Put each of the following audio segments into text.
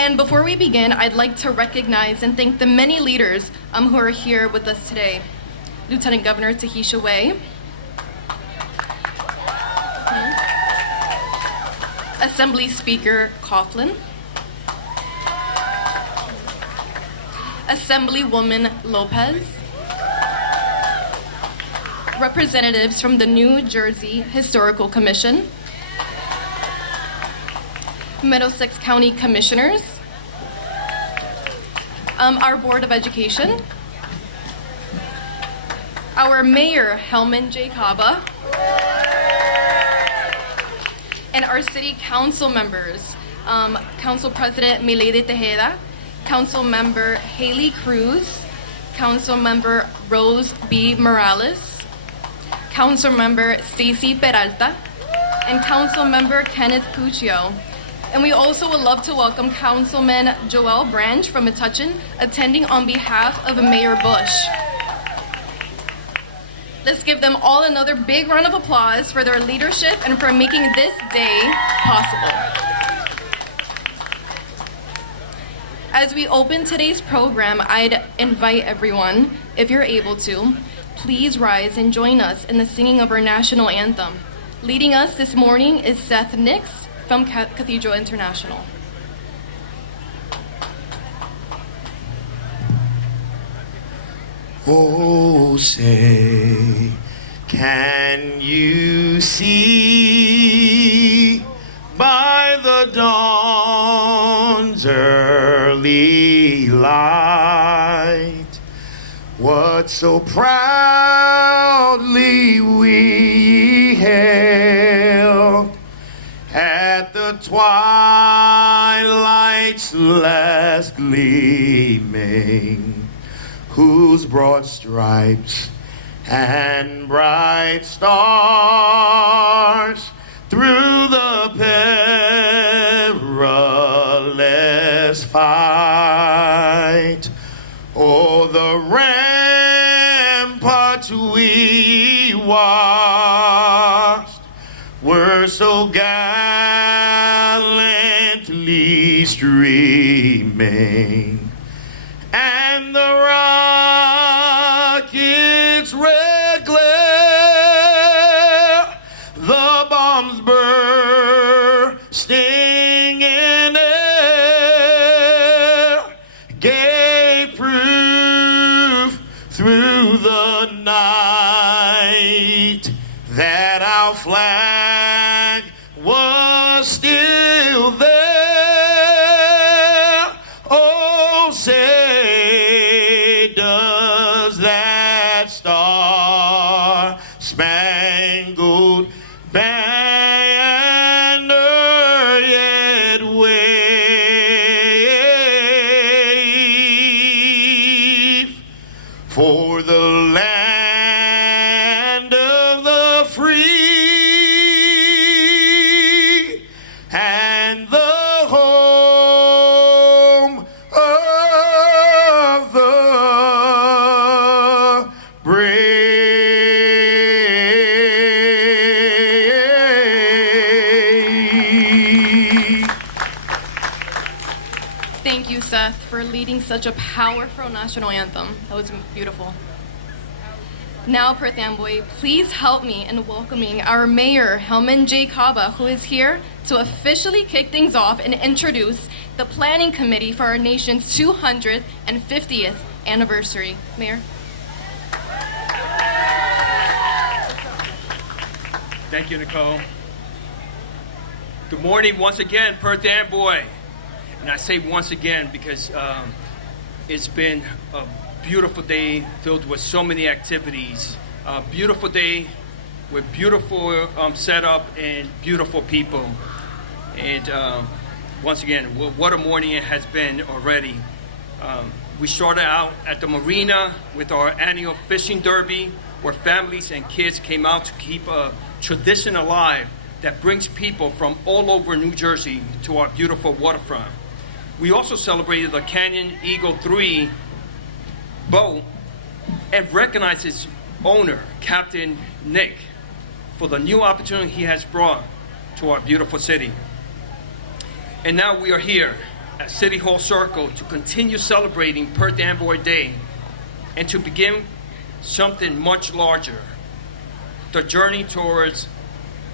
And before we begin, I'd like to recognize and thank the many leaders who are here with us today. Lieutenant Governor Tahisha Way, Assembly Speaker Coughlin, Assemblywoman Lopez, representatives from the New Jersey Historical Commission, Middlesex County Commissioners, our Board of Education, our Mayor Helman J. Caba, and our City Council members, Council President Milady Tejeda, Council Member Haley Cruz, Council Member Rose B. Morales, Council Member Stacy Peralta, and Council Member Kenneth Puccio. And we also would love to welcome Councilman Joel Branch from Metuchen, attending on behalf of Mayor Bush. Let's give them all another big round of applause for their leadership and for making this day possible. As we open today's program, I'd invite everyone, if you're able to, please rise and join us in the singing of our national anthem. Leading us this morning is Seth Nix from Cathedral International. Oh, say, can you see by the dawn's early light what so proudly we hailed at the twilight's last gleaming, whose broad stripes and bright stars through the perilous fight, oh, the ramparts we watched were so gallantly streaming, and the rocket's red glare, the bombs bursting in air, gave proof through the night that our flag was still there. Oh, say, does that star-spangled banner yet wave for the land of the free and the home of the brave? Thank you, Seth, for leading such a powerful national anthem. That was beautiful. Now, Perth Amboy, please help me in welcoming our Mayor, Helman J. Caba, who is here to officially kick things off and introduce the Planning Committee for our nation's 250th anniversary. Mayor. Thank you, Nicole. Good morning once again, Perth Amboy. And I say once again because it's been a beautiful day filled with so many activities. A beautiful day with beautiful setup and beautiful people. And once again, what a morning it has been already. We started out at the marina with our annual fishing derby, where families and kids came out to keep a tradition alive that brings people from all over New Jersey to our beautiful waterfront. We also celebrated the Canyon Eagle 3 boat and recognized its owner, Captain Nick, for the new opportunity he has brought to our beautiful city. And now we are here at City Hall Circle to continue celebrating Perth Amboy Day and to begin something much larger, the journey towards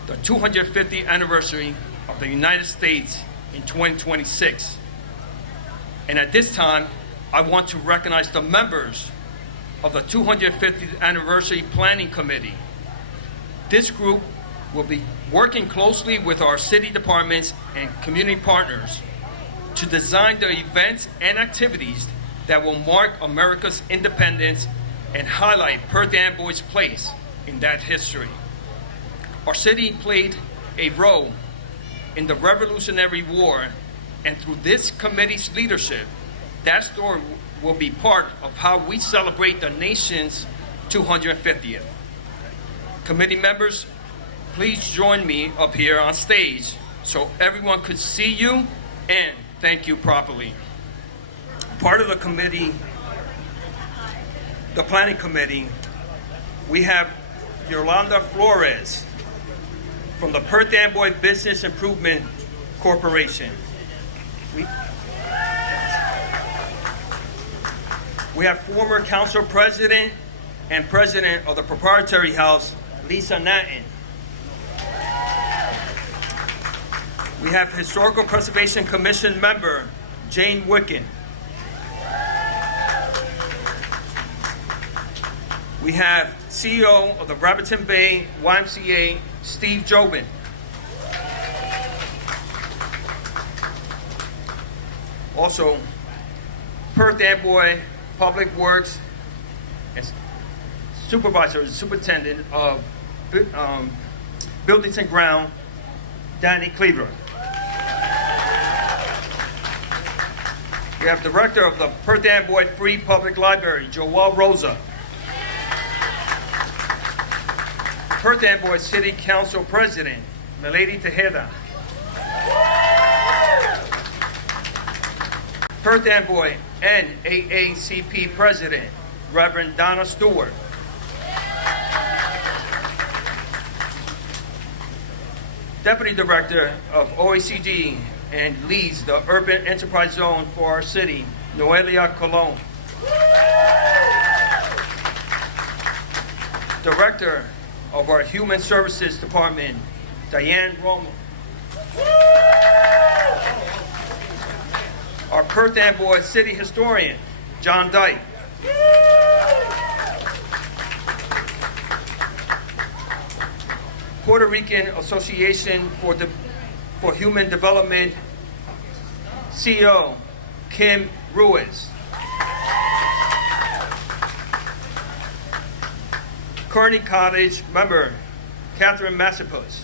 the 250th anniversary of the United States in 2026. And at this time, I want to recognize the members of the 250th Anniversary Planning Committee. This group will be working closely with our city departments and community partners to design the events and activities that will mark America's independence and highlight Perth Amboy's place in that history. Our city played a role in the Revolutionary War, and through this committee's leadership, that story will be part of how we celebrate the nation's 250th. Committee members, please join me up here on stage so everyone could see you and thank you properly. Part of the committee, the planning committee, we have Yolanda Flores from the Perth Amboy Business Improvement Corporation. We have former council president and president of the proprietary house, Lisa Natton. We have Historical Preservation Commission member, Jane Wicken. We have CEO of the Rabbiton Bay YMCA, Steve Jobin. Also, Perth Amboy Public Works and Superintendent of Buildings and Ground, Danny Cleaver. We have Director of the Perth Amboy Free Public Library, Joel Rosa. Perth Amboy City Council President, Milady Tejeda. Perth Amboy NAACP President, Reverend Donna Stewart. Deputy Director of OECD and leads the Urban Enterprise Zone for our city, Noelia Colon. Director of our Human Services Department, Diane Romo. Our Perth Amboy City Historian, John Dyke. Puerto Rican Association for Human Development, CEO, Kim Ruiz. Kearney Cottage member, Catherine Massipus.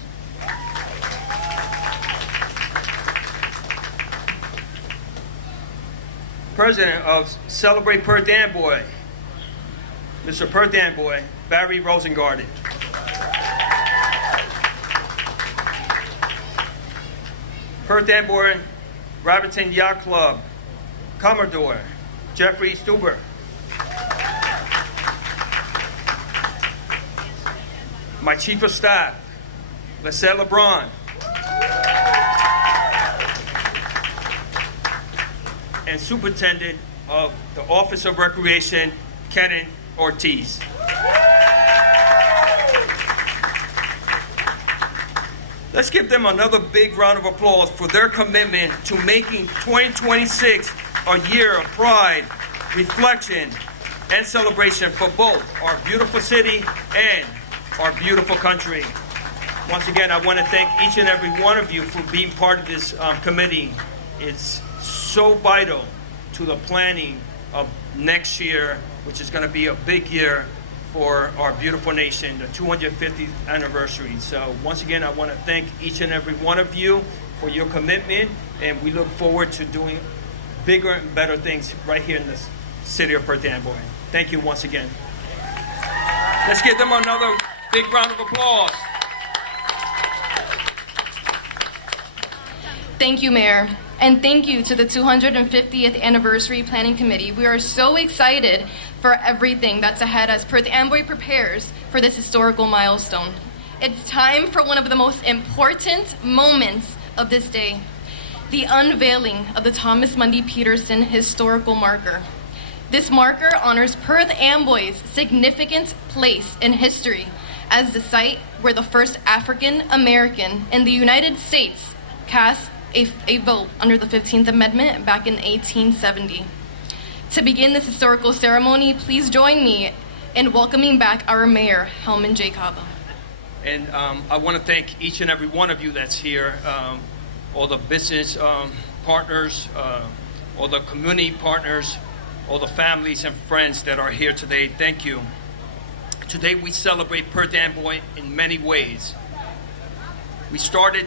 President of Celebrate Perth Amboy, Mr. Perth Amboy, Barry Rosengarten. Perth Amboy Rabbiton Yacht Club, Commodore, Jeffrey Stuber. My Chief of Staff, Lisette LeBron. And Superintendent of the Office of Recreation, Kenan Ortiz. Let's give them another big round of applause for their commitment to making 2026 a year of pride, reflection, and celebration for both our beautiful city and our beautiful country. Once again, I want to thank each and every one of you for being part of this committee. It's so vital to the planning of next year, which is going to be a big year for our beautiful nation, the 250th anniversary. So once again, I want to thank each and every one of you for your commitment, and we look forward to doing bigger and better things right here in the city of Perth Amboy. Thank you once again. Let's give them another big round of applause. Thank you, Mayor. And thank you to the 250th Anniversary Planning Committee. We are so excited for everything that's ahead as Perth Amboy prepares for this historical milestone. It's time for one of the most important moments of this day. the unveiling of the Thomas Mundy Peterson historical marker. This marker honors Perth Amboy's significant place in history as the site where the first African American in the United States cast a vote under the 15th Amendment back in 1870. To begin this historical ceremony, please join me in welcoming back our mayor, Helman J. Cava. And I want to thank each and every one of you that's here, all the business partners, all the community partners, all the families and friends that are here today. Thank you. Today we celebrate Perth Amboy in many ways. We started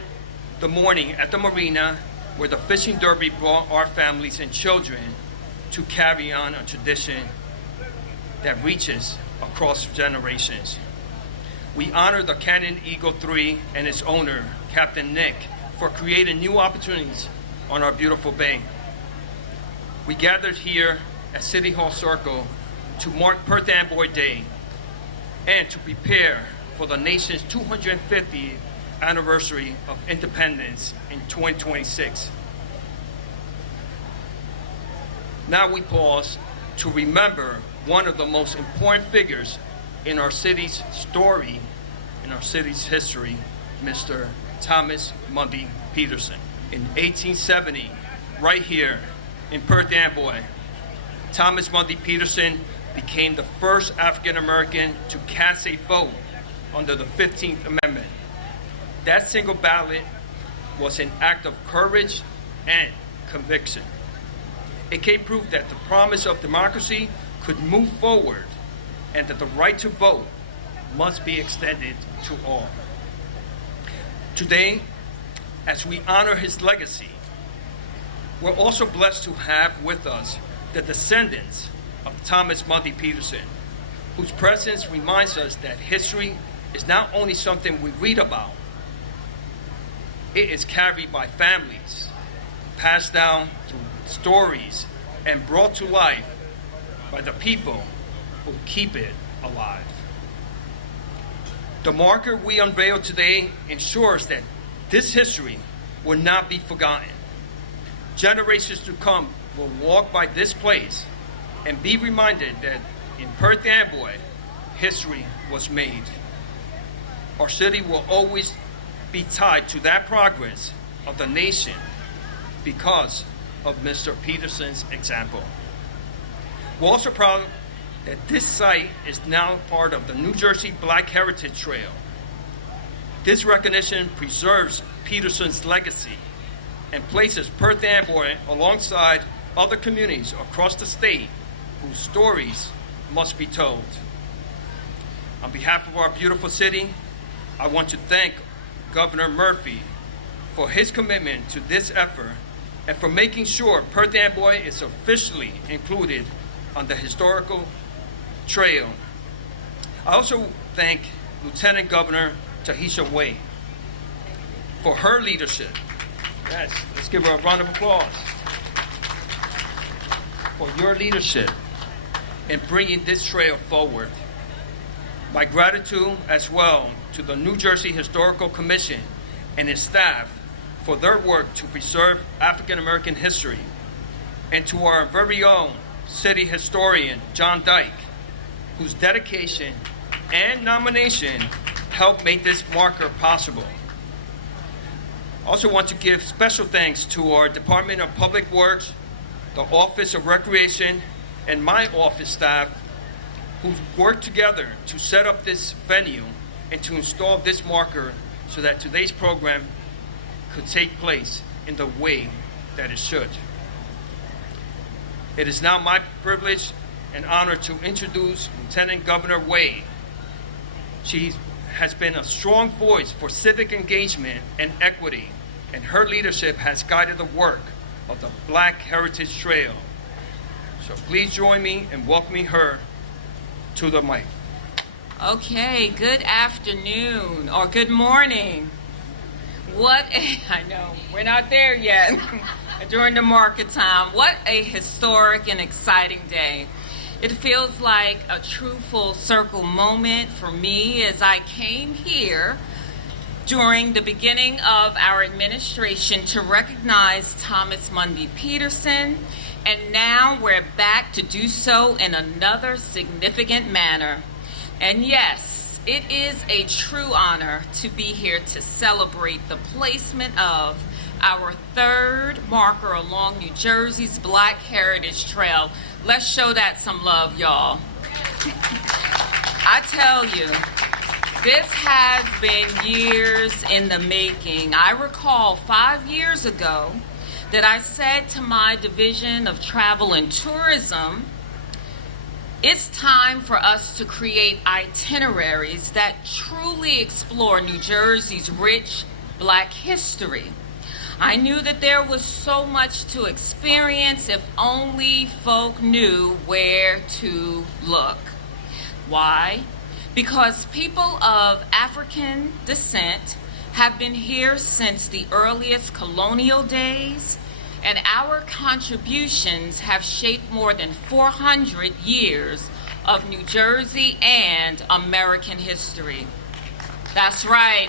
the morning at the marina where the fishing derby brought our families and children to carry on a tradition that reaches across generations. We honor the Cannon Eagle 3 and its owner, Captain Nick, for creating new opportunities on our beautiful bay. We gathered here at City Hall Circle to mark Perth Amboy Day and to prepare for the nation's 250th anniversary of independence in 2026. Now we pause to remember one of the most important figures in our city's story, in our city's history, Mr. Thomas Mundy Peterson. In 1870, right here in Perth Amboy, Thomas Mundy Peterson became the first African American to cast a vote under the 15th Amendment. That single ballot was an act of courage and conviction. It gave proof that the promise of democracy could move forward and that the right to vote must be extended to all. Today, as we honor his legacy, we're also blessed to have with us the descendants of Thomas Mundy Peterson, whose presence reminds us that history is not only something we read about, it is carried by families, passed down through stories, and brought to life by the people who keep it alive. The marker we unveil today ensures that this history will not be forgotten. Generations to come will walk by this place and be reminded that in Perth Amboy, history was made. Our city will always be tied to that progress of the nation because of Mr. Peterson's example. We're also proud that this site is now part of the New Jersey Black Heritage Trail. This recognition preserves Peterson's legacy and places Perth Amboy alongside other communities across the state whose stories must be told. On behalf of our beautiful city, I want to thank Governor Murphy for his commitment to this effort and for making sure Perth Amboy is officially included on the historical trail. I also thank Lieutenant Governor Tahisha Wade for her leadership. Yes, let's give her a round of applause. For your leadership in bringing this trail forward. My gratitude as well to the New Jersey Historical Commission and its staff for their work to preserve African American history, and to our very own city historian, John Dyke, whose dedication and nomination helped make this marker possible. I also want to give special thanks to our Department of Public Works, the Office of Recreation, and my office staff who worked together to set up this venue and to install this marker so that today's program could take place in the way that it should. It is now my privilege and honor to introduce Lieutenant Governor Wade. She has been a strong voice for civic engagement and equity, and her leadership has guided the work of the Black Heritage Trail. So please join me in welcoming her to the mic. Okay, good afternoon or good morning. I know, we're not there yet. During the market time, what a historic and exciting day. It feels like a true full circle moment for me as I came here during the beginning of our administration to recognize Thomas Mundy Peterson, and now we're back to do so in another significant manner. And yes, it is a true honor to be here to celebrate the placement of our third marker along New Jersey's Black Heritage Trail. Let's show that some love, y'all. I tell you, this has been years in the making. I recall 5 years ago that I said to my Division of Travel and Tourism, it's time for us to create itineraries that truly explore New Jersey's rich Black history. I knew that there was so much to experience if only folk knew where to look. Why? Because people of African descent have been here since the earliest colonial days, and our contributions have shaped more than 400 years of New Jersey and American history. That's right.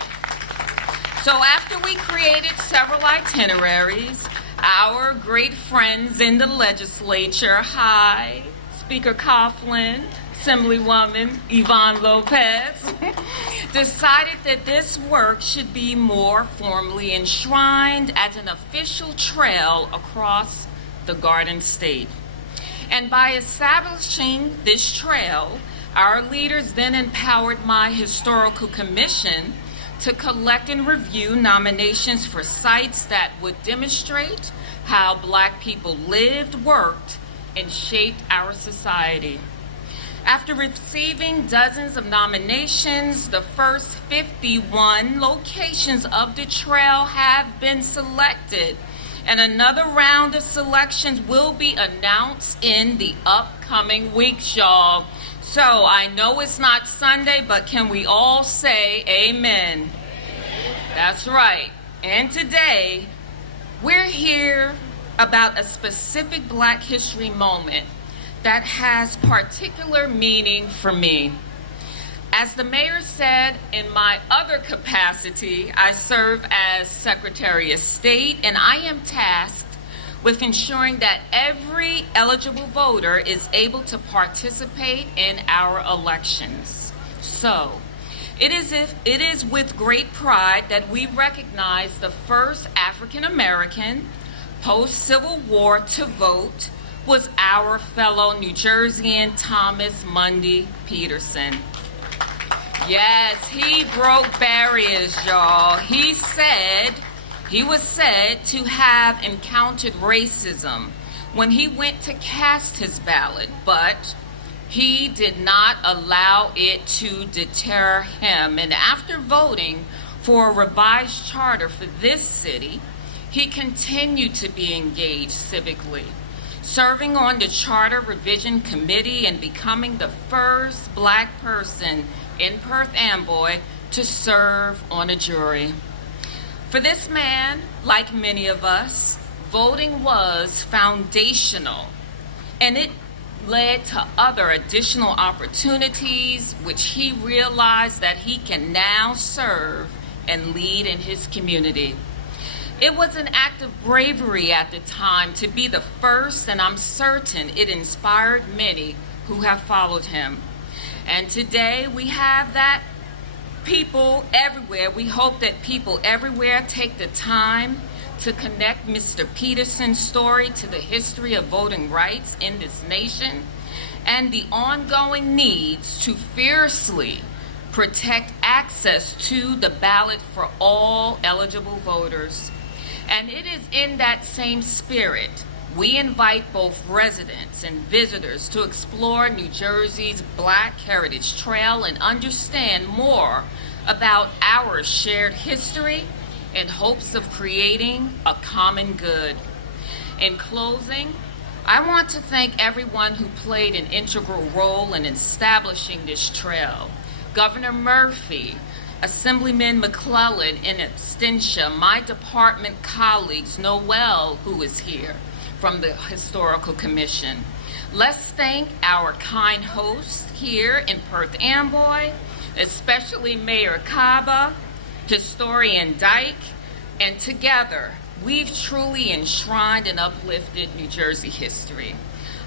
So after we created several itineraries, our great friends in the legislature, hi, Speaker Coughlin, Assemblywoman Yvonne Lopez, decided that this work should be more formally enshrined as an official trail across the Garden State. And by establishing this trail, our leaders then empowered my historical commission to collect and review nominations for sites that would demonstrate how Black people lived, worked, and shaped our society. After receiving dozens of nominations, the first 51 locations of the trail have been selected, and another round of selections will be announced in the upcoming weeks, y'all. So I know it's not Sunday, but can we all say amen? Amen. That's right. And today, we're here about a specific Black history moment that has particular meaning for me. As the mayor said, in my other capacity, I serve as Secretary of State, and I am tasked with ensuring that every eligible voter is able to participate in our elections. So, it is with great pride that we recognize the first African American post-Civil War to vote was our fellow New Jerseyan Thomas Mundy Peterson. Yes, he broke barriers, y'all. He was said to have encountered racism when he went to cast his ballot, but he did not allow it to deter him. And after voting for a revised charter for this city, he continued to be engaged civically, serving on the Charter Revision Committee and becoming the first Black person in Perth Amboy to serve on a jury. For this man, like many of us, voting was foundational, and it led to other additional opportunities which he realized that he can now serve and lead in his community. It was an act of bravery at the time to be the first, and I'm certain it inspired many who have followed him. And today we have that people everywhere. We hope that people everywhere take the time to connect Mr. Peterson's story to the history of voting rights in this nation and the ongoing needs to fiercely protect access to the ballot for all eligible voters. And it is in that same spirit we invite both residents and visitors to explore New Jersey's Black Heritage Trail and understand more about our shared history in hopes of creating a common good. In closing, I want to thank everyone who played an integral role in establishing this trail. Governor Murphy, Assemblyman McClellan in absentia, my department colleagues, Noel, who is here from the Historical Commission. Let's thank our kind hosts here in Perth Amboy, especially Mayor Kaba, historian Dyke, and together we've truly enshrined and uplifted New Jersey history.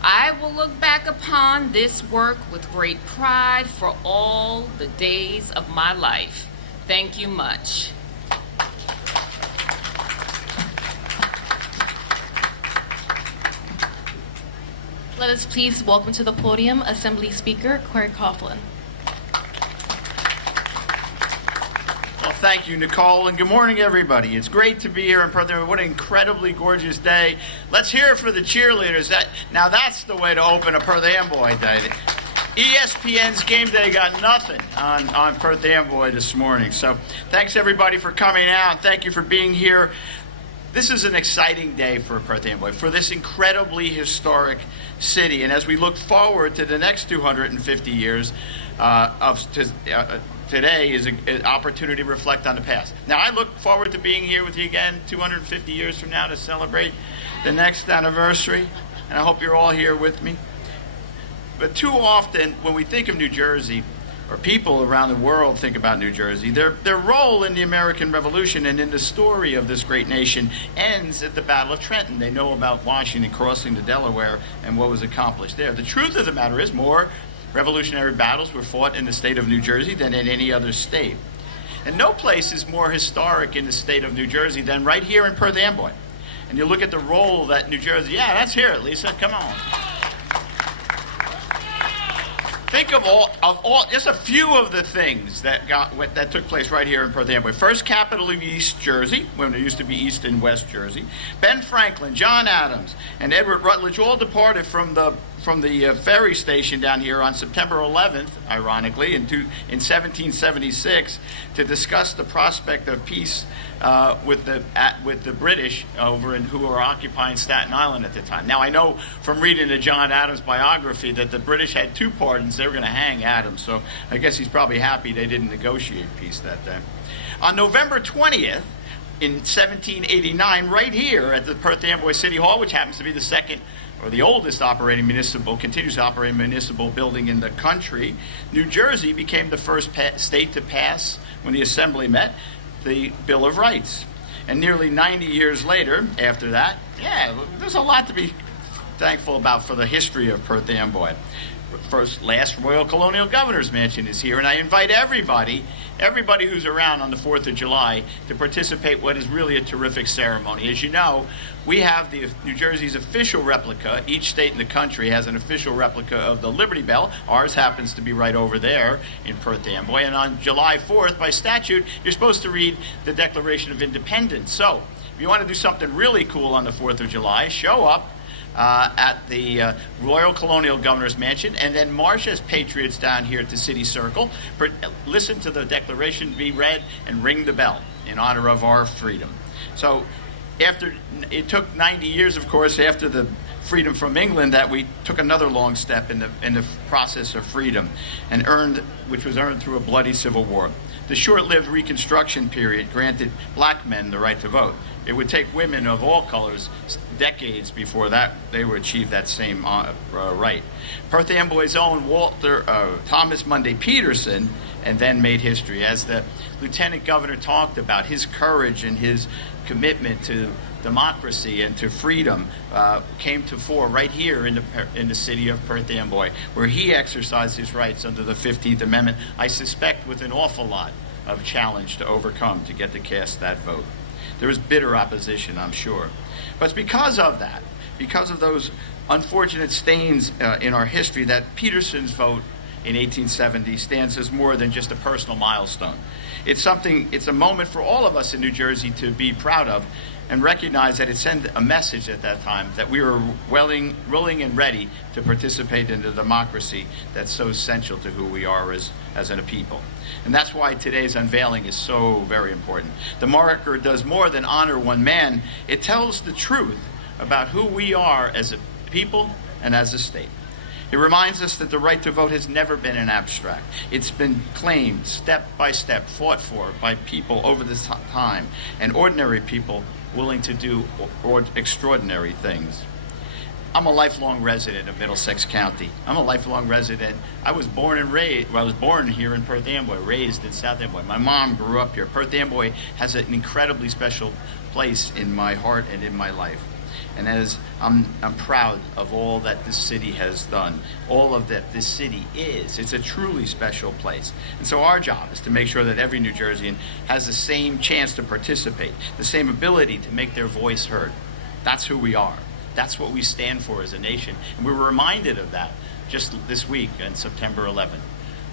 I will look back upon this work with great pride for all the days of my life. Thank you much. Let us please welcome to the podium Assembly Speaker Corey Coughlin. Well, thank you, Nicole, and good morning, everybody. It's great to be here in Perth Amboy. What an incredibly gorgeous day. Let's hear it for the cheerleaders. Now that's the way to open a Perth Amboy Day. ESPN's Game Day got nothing on Perth Amboy this morning. So thanks, everybody, for coming out. Thank you for being here. This is an exciting day for Perth Amboy, for this incredibly historic city. And as we look forward to the next 250 years today is an opportunity to reflect on the past. Now, I look forward to being here with you again 250 years from now to celebrate the next anniversary, and I hope you're all here with me. But too often, when we think of New Jersey, or people around the world think about New Jersey, their role in the American Revolution and in the story of this great nation ends at the Battle of Trenton. They know about Washington crossing the Delaware and what was accomplished there. The truth of the matter is more revolutionary battles were fought in the state of New Jersey than in any other state. And no place is more historic in the state of New Jersey than right here in Perth Amboy. And you look at the role that New Jersey, yeah, that's here, Lisa, come on. Think of all, just a few of the things that took place right here in Perth Amboy. First, capital of East Jersey, when there used to be East and West Jersey. Ben Franklin, John Adams, and Edward Rutledge all departed from the ferry station down here on September 11th, ironically, in 1776, to discuss the prospect of peace with the British who were occupying Staten Island at the time. Now, I know from reading the John Adams biography that the British had two pardons. They were going to hang Adams, so I guess he's probably happy they didn't negotiate peace that day. On November 20th, in 1789, right here at the Perth Amboy City Hall, which happens to be the second or the oldest continuous operating municipal building in the country, New Jersey became the first state to pass, when the Assembly met, the Bill of Rights. And nearly 90 years later, after that, there's a lot to be thankful about for the history of Perth Amboy. Last Royal Colonial Governor's Mansion is here, and I invite everybody who's around on the 4th of July to participate in what is really a terrific ceremony. As you know, we have New Jersey's official replica. Each state in the country has an official replica of the Liberty Bell. Ours happens to be right over there in Perth Amboy. And on July 4th, by statute, you're supposed to read the Declaration of Independence. So, if you want to do something really cool on the 4th of July, show up at the Royal Colonial Governor's Mansion, and then march as patriots down here at the City Circle. Listen to the Declaration be read and ring the bell in honor of our freedom. So it took 90 years, of course, after the freedom from England, that we took another long step in the process of freedom, which was earned through a bloody civil war. The short-lived Reconstruction period granted black men the right to vote. It would take women of all colors decades before that they would achieve that same right. Perth Amboy's own Thomas Mundy Peterson, and then made history. As the Lieutenant Governor talked about, his courage and his commitment to democracy and to freedom came to fore right here in the city of Perth Amboy, where he exercised his rights under the 15th Amendment, I suspect with an awful lot of challenge to overcome to get to cast that vote. There was bitter opposition, I'm sure. But it's because of that, because of those unfortunate stains in our history, that Peterson's vote in 1870 stands as more than just a personal milestone. It's a moment for all of us in New Jersey to be proud of and recognize that it sent a message at that time that we were willing and ready to participate in the democracy that's so essential to who we are as a people. And that's why today's unveiling is so very important. The marker does more than honor one man. It tells the truth about who we are as a people and as a state. It reminds us that the right to vote has never been an abstract. It's been claimed step by step, fought for by people over this time, and ordinary people willing to do extraordinary things. I'm a lifelong resident of Middlesex County. I'm a lifelong resident. I was born here in Perth Amboy, raised in South Amboy. My mom grew up here. Perth Amboy has an incredibly special place in my heart and in my life. And as I'm proud of all that this city has done, all of that this city is. It's a truly special place. And so our job is to make sure that every New Jerseyan has the same chance to participate, the same ability to make their voice heard. That's who we are. That's what we stand for as a nation. And we were reminded of that just this week on September 11th,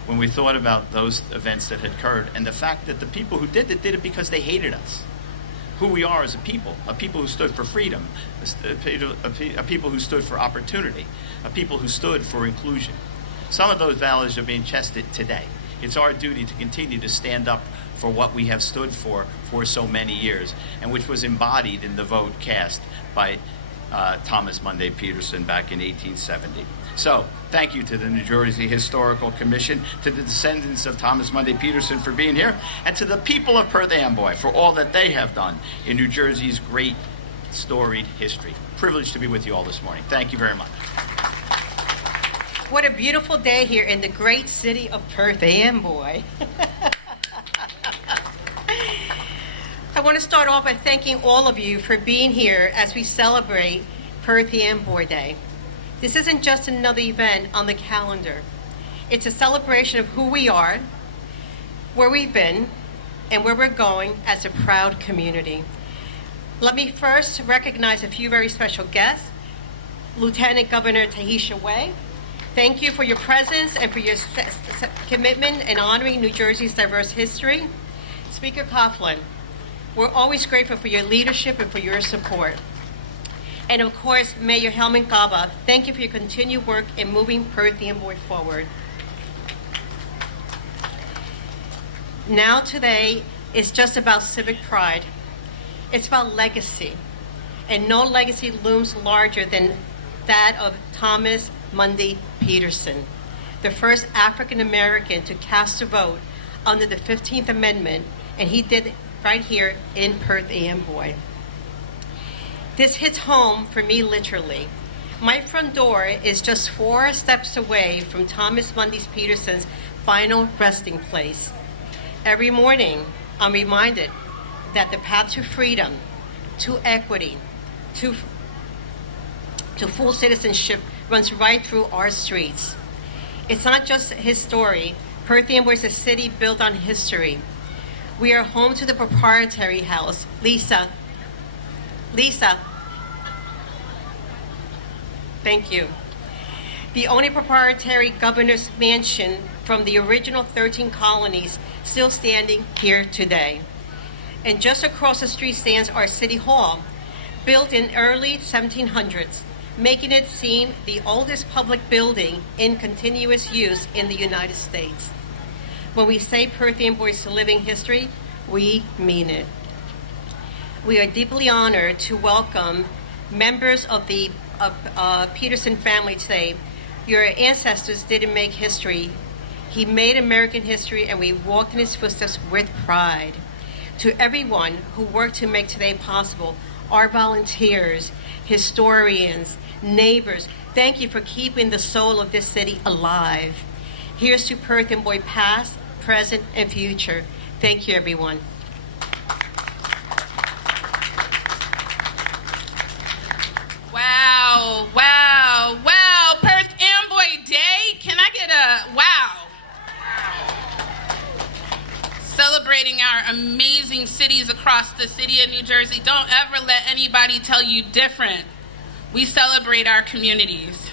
when we thought about those events that had occurred and the fact that the people who did it because they hated us. Who we are as a people who stood for freedom, a people who stood for opportunity, a people who stood for inclusion. Some of those values are being tested today. It's our duty to continue to stand up for what we have stood for so many years, and which was embodied in the vote cast by Thomas Mundy Peterson back in 1870. So, thank you to the New Jersey Historical Commission, to the descendants of Thomas Mundy Peterson for being here, and to the people of Perth Amboy for all that they have done in New Jersey's great storied history. Privileged to be with you all this morning. Thank you very much. What a beautiful day here in the great city of Perth Amboy. I want to start off by thanking all of you for being here as we celebrate Perth Amboy Day. This isn't just another event on the calendar. It's a celebration of who we are, where we've been, and where we're going as a proud community. Let me first recognize a few very special guests. Lieutenant Governor Tahisha Way, thank you for your presence and for your commitment in honoring New Jersey's diverse history. Speaker Coughlin, we're always grateful for your leadership and for your support. And of course, Mayor Helmut Gaba, thank you for your continued work in moving Perth Amboy forward. Now today is just about civic pride. It's about legacy. And no legacy looms larger than that of Thomas Mundy Peterson, the first African American to cast a vote under the 15th Amendment, and he did it right here in Perth Amboy. This hits home for me literally. My front door is just 4 steps away from Thomas Mundy Peterson's final resting place. Every morning, I'm reminded that the path to freedom, to equity, to full citizenship runs right through our streets. It's not just his story. Perth Amboy is a city built on history. We are home to the proprietary house. Lisa, thank you. The only proprietary governor's mansion from the original 13 colonies still standing here today. And just across the street stands our City Hall, built in early 1700s, making it seem the oldest public building in continuous use in the United States. When we say Perth Amboy is a living history, we mean it. We are deeply honored to welcome members of the Peterson family today. Your ancestors didn't make history. He made American history, and we walked in his footsteps with pride. To everyone who worked to make today possible, our volunteers, historians, neighbors, thank you for keeping the soul of this city alive. Here's to Perth Amboy past, present, and future. Thank you, everyone. Wow, wow, wow. Perth Amboy Day. Can I get a wow? Celebrating our amazing cities across the city of New Jersey. Don't ever let anybody tell you different. We celebrate our communities.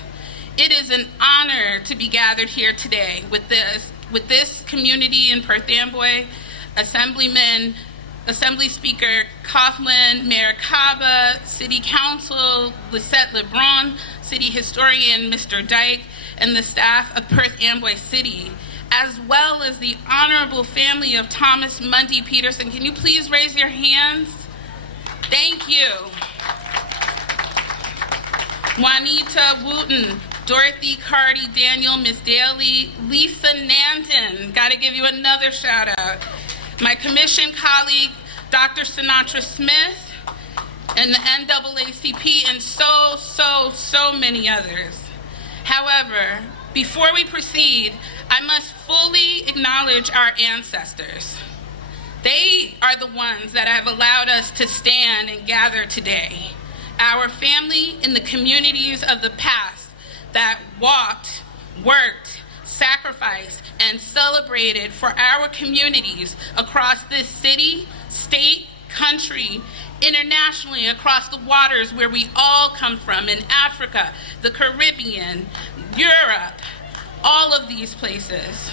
It is an honor to be gathered here today with this community in Perth Amboy, Assembly Speaker Coughlin, Mayor Caba, City Council Lisette LeBron, City Historian Mr. Dyke, and the staff of Perth Amboy City, as well as the honorable family of Thomas Mundy Peterson. Can you please raise your hands? Thank you. Juanita Wooten, Dorothy Carty, Daniel, Miss Daly, Lisa Nanton. Got to give you another shout out. My commission colleague, Dr. Sinatra Smith, and the NAACP, and so many others. However, before we proceed, I must fully acknowledge our ancestors. They are the ones that have allowed us to stand and gather today. Our family in the communities of the past that walked, worked, sacrificed, and celebrated for our communities across this city, state, country, internationally, across the waters where we all come from, in Africa, the Caribbean, Europe, all of these places.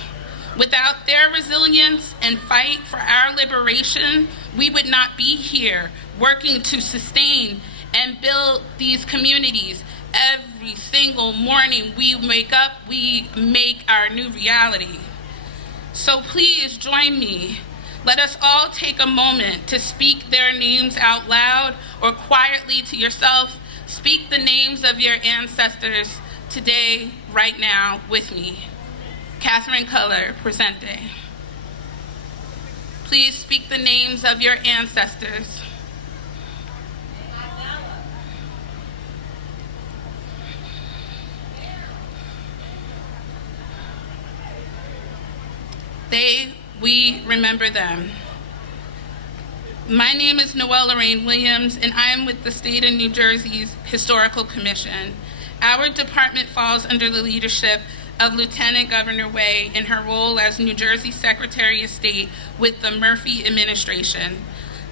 Without their resilience and fight for our liberation, we would not be here working to sustain and build these communities. Every single morning we wake up, we make our new reality. So please join me. Let us all take a moment to speak their names out loud or quietly to yourself. Speak the names of your ancestors today, right now, with me. Catherine Culler, presente. Please speak the names of your ancestors. We remember them. My name is Noelle Lorraine Williams, and I am with the State of New Jersey's Historical Commission. Our department falls under the leadership of Lieutenant Governor Way in her role as New Jersey Secretary of State with the Murphy administration.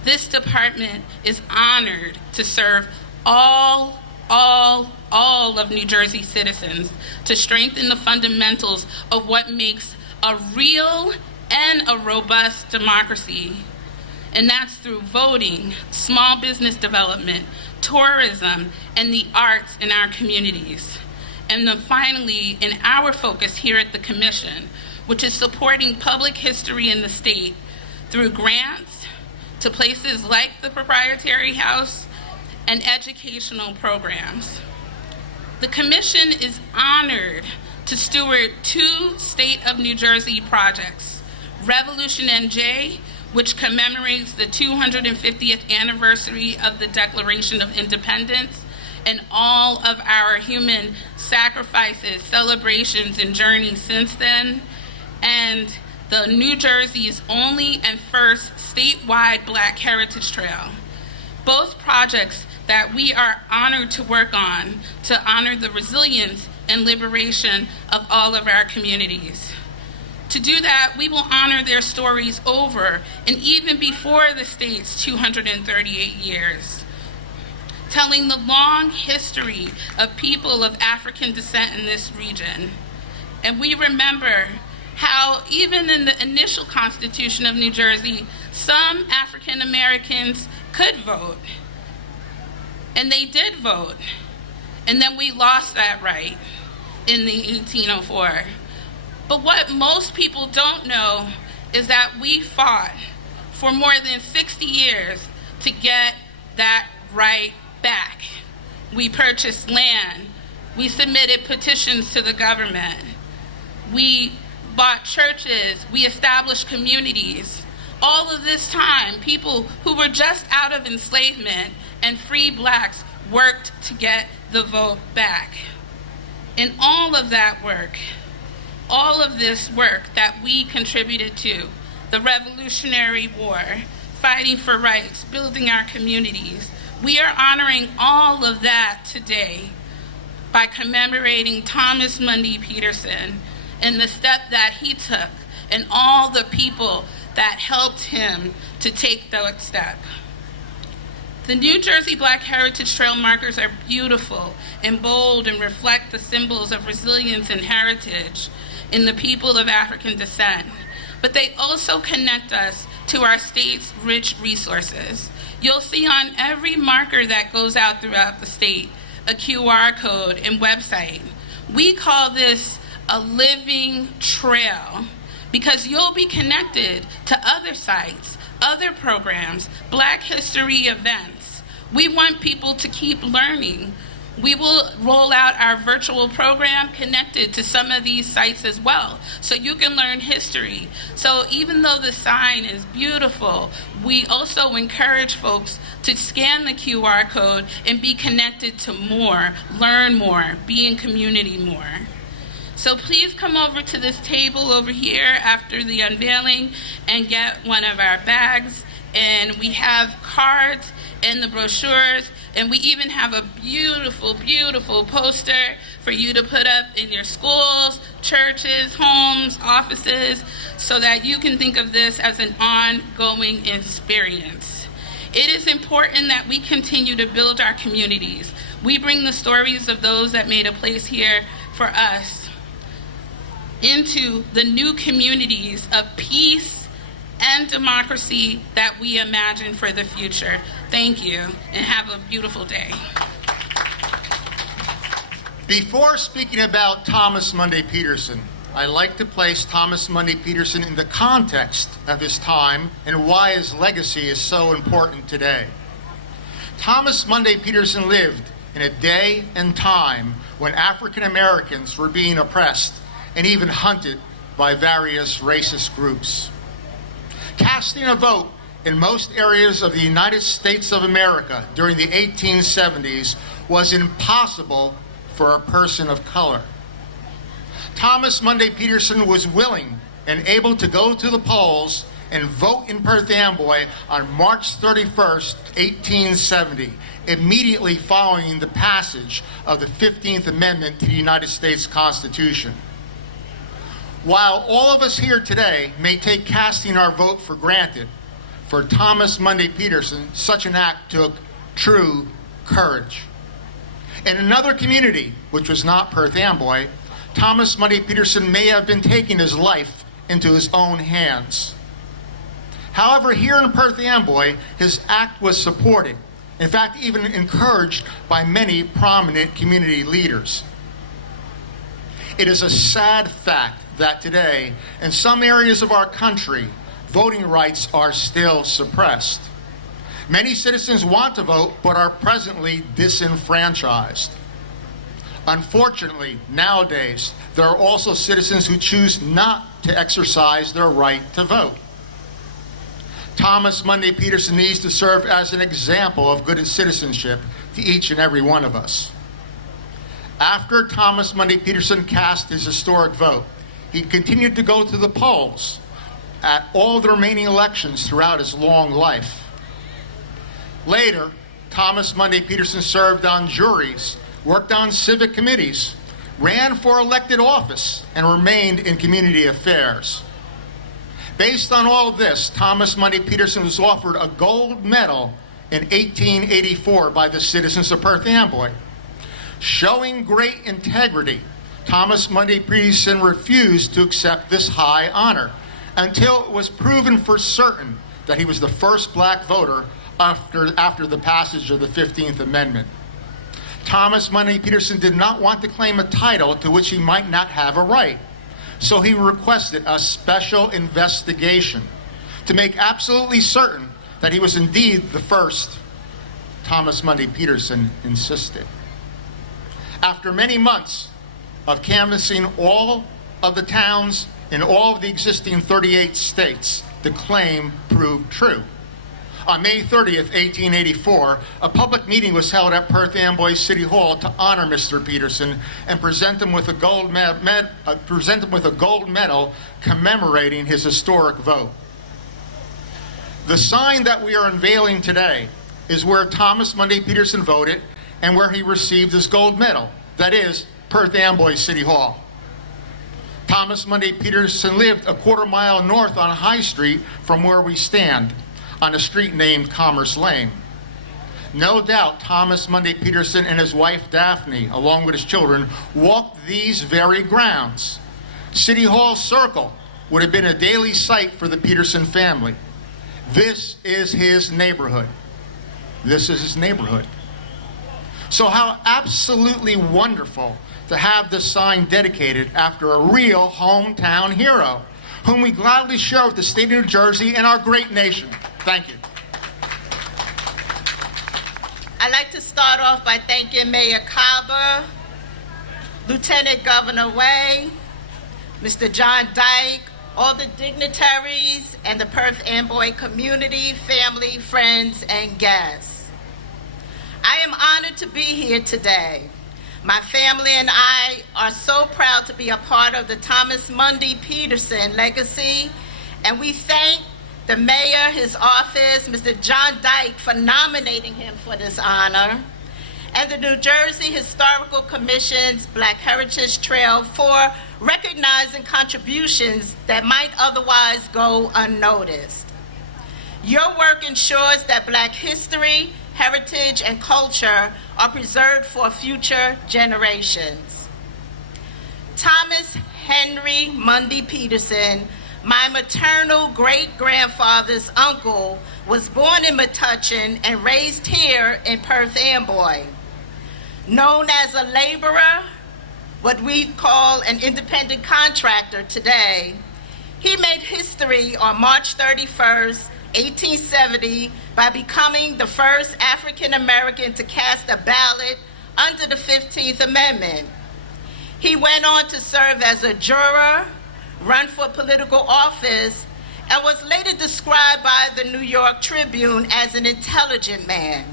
This department is honored to serve all of New Jersey citizens to strengthen the fundamentals of what makes a real and a robust democracy. And that's through voting, small business development, tourism, and the arts in our communities. And then finally, in our focus here at the Commission, which is supporting public history in the state through grants to places like the Proprietary House and educational programs. The Commission is honored to steward 2 State of New Jersey projects, Revolution NJ, which commemorates the 250th anniversary of the Declaration of Independence and all of our human sacrifices, celebrations, and journeys since then, and the New Jersey's only and first statewide Black Heritage Trail. Both projects that we are honored to work on to honor the resilience and liberation of all of our communities. To do that, we will honor their stories over and even before the state's 238 years, telling the long history of people of African descent in this region. And we remember how even in the initial Constitution of New Jersey, some African Americans could vote. And they did vote. And then we lost that right in the 1804. But what most people don't know is that we fought for more than 60 years to get that right back. We purchased land. We submitted petitions to the government. We bought churches. We established communities. All of this time, people who were just out of enslavement and free Blacks worked to get the vote back. And all of that work, all of this work that we contributed to, the Revolutionary War, fighting for rights, building our communities, we are honoring all of that today by commemorating Thomas Mundy Peterson and the step that he took and all the people that helped him to take that step. The New Jersey Black Heritage Trail markers are beautiful and bold and reflect the symbols of resilience and heritage in the people of African descent, but they also connect us to our state's rich resources. You'll see on every marker that goes out throughout the state a QR code and website. We call this a living trail because you'll be connected to other sites, other programs, Black history events. We want people to keep learning. We will roll out our virtual program connected to some of these sites as well, so you can learn history. So even though the sign is beautiful, we also encourage folks to scan the QR code and be connected to more, learn more, be in community more. So please come over to this table over here after the unveiling and get one of our bags. And we have cards and the brochures, and we even have a beautiful, beautiful poster for you to put up in your schools, churches, homes, offices, so that you can think of this as an ongoing experience. It is important that we continue to build our communities. We bring the stories of those that made a place here for us into the new communities of peace and democracy that we imagine for the future. Thank you, and have a beautiful day. Before speaking about Thomas Mundy Peterson, I like to place Thomas Mundy Peterson in the context of his time and why his legacy is so important today. Thomas Mundy Peterson lived in a day and time when African Americans were being oppressed and even hunted by various racist groups. Casting a vote in most areas of the United States of America during the 1870s was impossible for a person of color. Thomas Mundy Peterson was willing and able to go to the polls and vote in Perth Amboy on March 31st, 1870, immediately following the passage of the 15th Amendment to the United States Constitution. While all of us here today may take casting our vote for granted, for Thomas Mundy Peterson, such an act took true courage. In another community, which was not Perth Amboy, Thomas Mundy Peterson may have been taking his life into his own hands. However, here in Perth Amboy, his act was supported, in fact, even encouraged by many prominent community leaders. It is a sad fact that today, in some areas of our country, voting rights are still suppressed. Many citizens want to vote, but are presently disenfranchised. Unfortunately, nowadays, there are also citizens who choose not to exercise their right to vote. Thomas Mundy Peterson needs to serve as an example of good citizenship to each and every one of us. After Thomas Mundy Peterson cast his historic vote, he continued to go to the polls at all the remaining elections throughout his long life. Later, Thomas Mundy Peterson served on juries, worked on civic committees, ran for elected office, and remained in community affairs. Based on all this, Thomas Mundy Peterson was offered a gold medal in 1884 by the citizens of Perth Amboy. Showing great integrity, Thomas Mundy Peterson refused to accept this high honor until it was proven for certain that he was the first black voter after the passage of the 15th Amendment. Thomas Mundy Peterson did not want to claim a title to which he might not have a right, so he requested a special investigation to make absolutely certain that he was indeed the first. Thomas Mundy Peterson insisted. After many months of canvassing all of the towns in all of the existing 38 states, the claim proved true. On May 30th, 1884, a public meeting was held at Perth Amboy City Hall to honor Mr. Peterson and present him with a gold medal commemorating his historic vote. The sign that we are unveiling today is where Thomas Mundy Peterson voted and where he received his gold medal. That is, Perth Amboy City Hall. Thomas Mundy Peterson lived a quarter mile north on High Street from where we stand, on a street named Commerce Lane. No doubt Thomas Mundy Peterson and his wife Daphne, along with his children, walked these very grounds. City Hall Circle would have been a daily sight for the Peterson family. This is his neighborhood. This is his neighborhood. So how absolutely wonderful to have this sign dedicated after a real hometown hero, whom we gladly share with the state of New Jersey and our great nation. Thank you. I'd like to start off by thanking Mayor Caba, Lieutenant Governor Way, Mr. John Dyke, all the dignitaries, and the Perth Amboy community, family, friends, and guests. I am honored to be here today. My family and I are so proud to be a part of the Thomas Mundy Peterson legacy, and we thank the mayor, his office, Mr. John Dyke, for nominating him for this honor, and the New Jersey Historical Commission's Black Heritage Trail for recognizing contributions that might otherwise go unnoticed. Your work ensures that Black history, heritage, and culture are preserved for future generations. Thomas Henry Mundy Peterson, my maternal great-grandfather's uncle, was born in Metuchen and raised here in Perth Amboy. Known as a laborer, what we call an independent contractor today, he made history on March 31st, 1870, by becoming the first African American to cast a ballot under the 15th Amendment. He went on to serve as a juror, run for political office, and was later described by the New York Tribune as an intelligent man.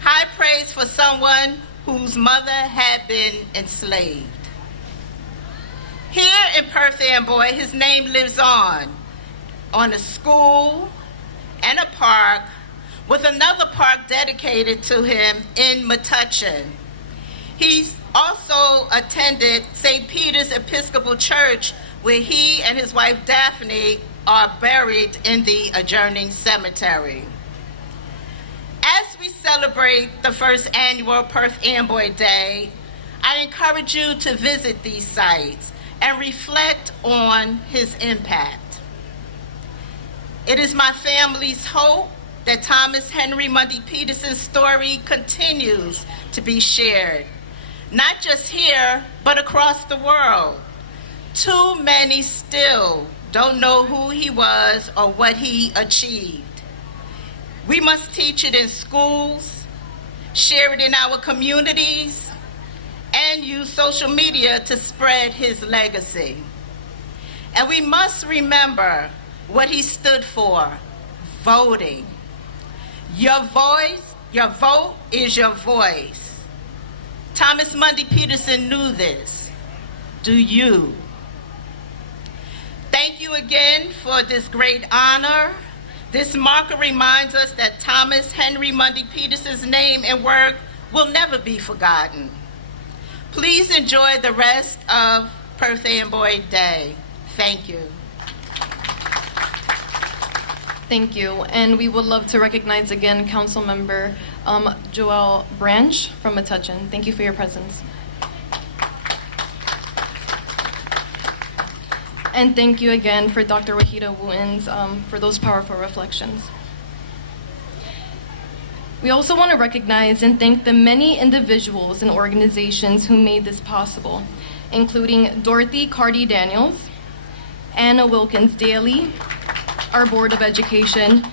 High praise for someone whose mother had been enslaved. Here in Perth Amboy, his name lives on a school and a park, with another park dedicated to him in Metuchen. He's also attended St. Peter's Episcopal Church, where he and his wife Daphne are buried in the adjoining cemetery. As we celebrate the first annual Perth Amboy Day, I encourage you to visit these sites and reflect on his impact. It is my family's hope that Thomas Henry Mundy Peterson's story continues to be shared, not just here, but across the world. Too many still don't know who he was or what he achieved. We must teach it in schools, share it in our communities, and use social media to spread his legacy. And we must remember what he stood for: voting. Your vote is your voice. Thomas Mundy Peterson knew this. Do you? Thank you again for this great honor. This marker reminds us that Thomas Henry Mundy Peterson's name and work will never be forgotten. Please enjoy the rest of Perth Amboy Day. Thank you. Thank you. And we would love to recognize again Councilmember Joel Branch from Metuchen. Thank you for your presence. And thank you again for Dr. Wahida Wootens for those powerful reflections. We also want to recognize and thank the many individuals and organizations who made this possible, including Dorothy Cardi Daniels, Anna Wilkins Daly, our Board of Education,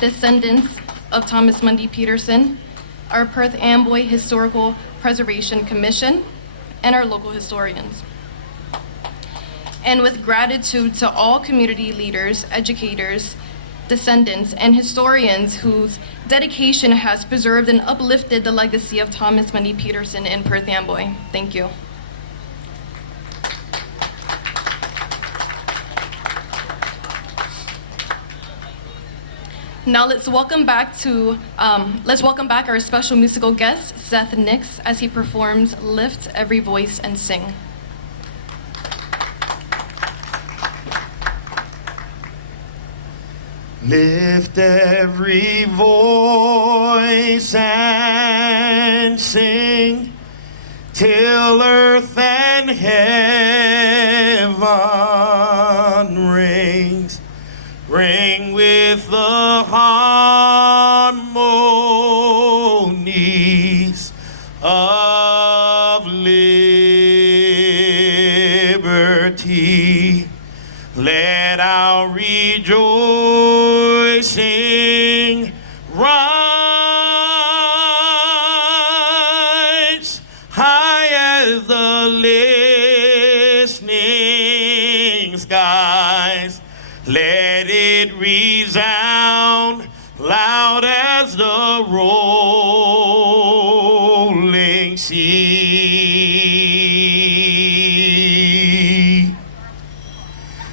descendants of Thomas Mundy Peterson, our Perth Amboy Historical Preservation Commission, and our local historians. And with gratitude to all community leaders, educators, descendants, and historians whose dedication has preserved and uplifted the legacy of Thomas Mundy Peterson in Perth Amboy. Thank you. Now let's welcome back our special musical guest, Seth Nix, as he performs Lift Every Voice and Sing. Lift every voice and sing till earth and heaven rings. Ring with the harmonies of liberty. Let our rejoicing rise the rolling sea.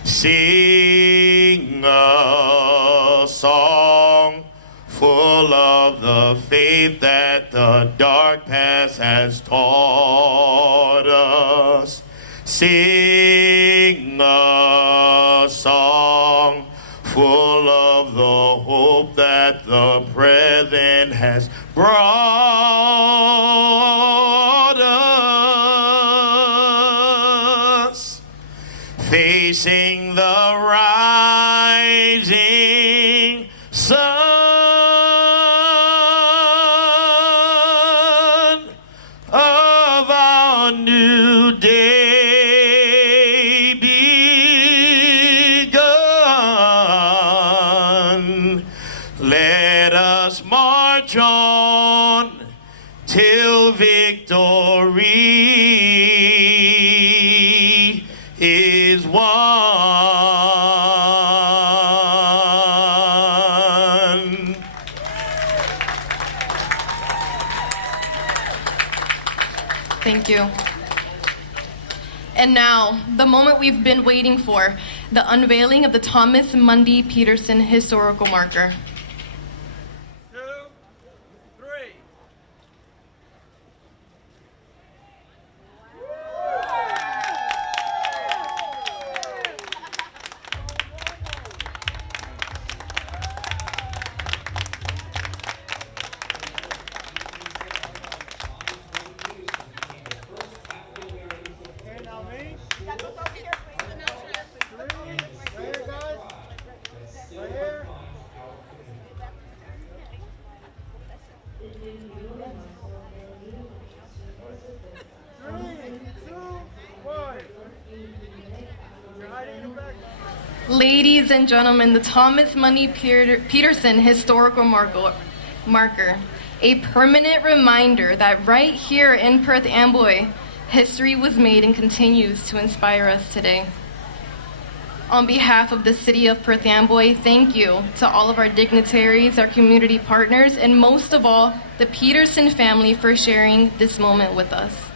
Sing a song full of the faith that the dark past has taught us. Sing a song full of the hope that the present has brought us. Facing the rising sun of our new day begun. Let us march on till victory is won. Thank you. And now, the moment we've been waiting for, the unveiling of the Thomas Mundy Peterson historical marker. 2, 3. Ladies and gentlemen, the Thomas Mundy Peterson historical marker, a permanent reminder that right here in Perth Amboy, history was made and continues to inspire us today. On behalf of the City of Perth Amboy, thank you to all of our dignitaries, our community partners, and most of all, the Peterson family for sharing this moment with us.